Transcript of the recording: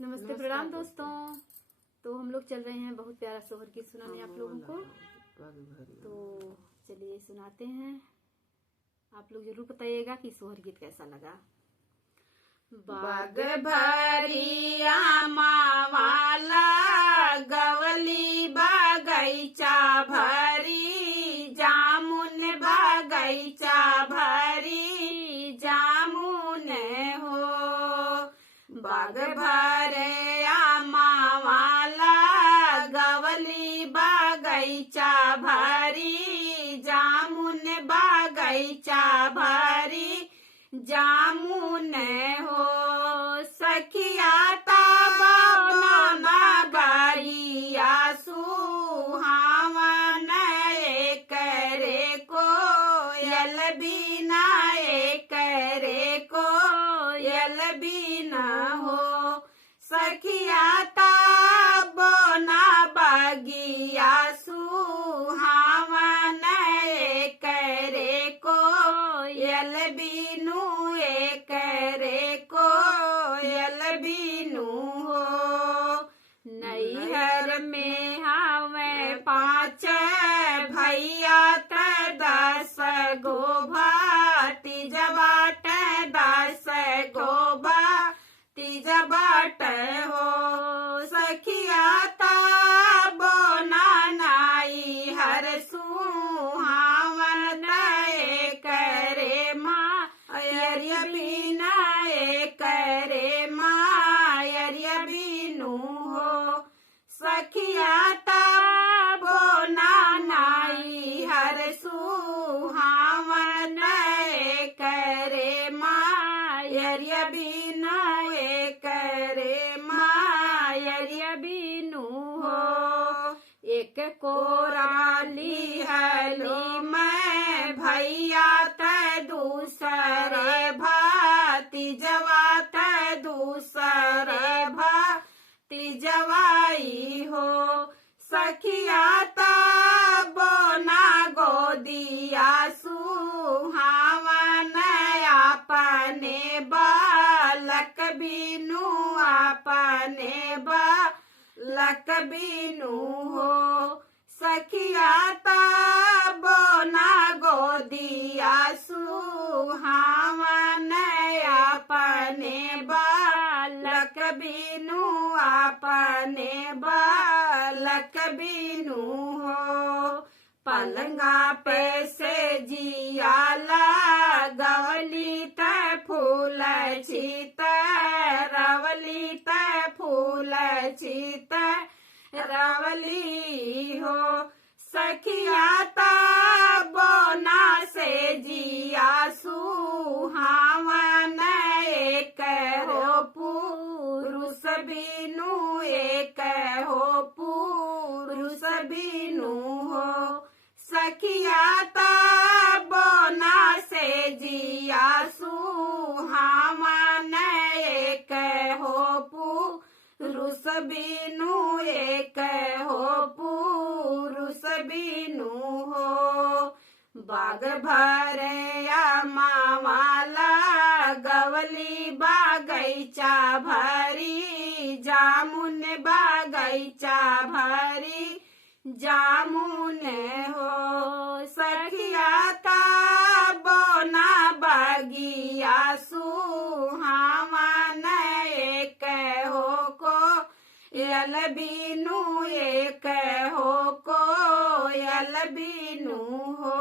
नमस्ते प्रणाम दोस्तों। तो हम लोग चल रहे हैं बहुत प्यारा सोहर गीत सुनाने आप लोगों को। तो चलिए सुनाते हैं। आप लोग जरूर बताइएगा कि सोहर गीत कैसा लगा। बाग भरिया मावाला गवली बगैचा भरी जामुन बगैचा भरी जामुन हो। बाग भरिया मावाला गवली बगैचा भरी जामुन बगैचा भरी जामुन हो। सखिया ताबना बारिया सुहावन करे कोयल बिना करे कोयल बिना हो। सखिया ताबना बगिया सुहावन करे कोयल बिनु करे कोयल बिनु हो। नैहर में हमें 5 भैया त 10 गो भतीजा बाट 10 गो भतीजा बाट हो। सखिया ताबना नाई हर सुहावन करे मायरिया बिना करे मायरिया बिनु हो। सखिया ताबना नाई हर सुहावन करे मायरिया बिना करे मायरिया बिनु हो। एक कोराली हली मैं भैया त दूसरे भतीजवा त दूसरे भतीजवाई हो। सखिया ताबना गोदिया सुहावन अपने बालक बिनु अपने बालक बिनु हो। सखिया ताबना गोदिया सुहावन अपने बालक बिनु अपने बालक बिनु हो। पलंगा पे से जियाला गवली त फूल छित रवली त फूल छित रवली हो। सखिया ताबना से जिया सुहावन एक हो पुरुष बिनु एक हो पुरुष बिनु हो। सखिया ताबना से जिया सुहावन एक हो पुरुष बिनु एक हो पुरुष बिनु हो। बाग भरिया मावाला गवली बगैचा भरी जामुन बगैचा भरी जामुन हो। सखिया ताबना बगिया सुहावन एक हो कोयल बिनु एक हो कोयल बिनु हो।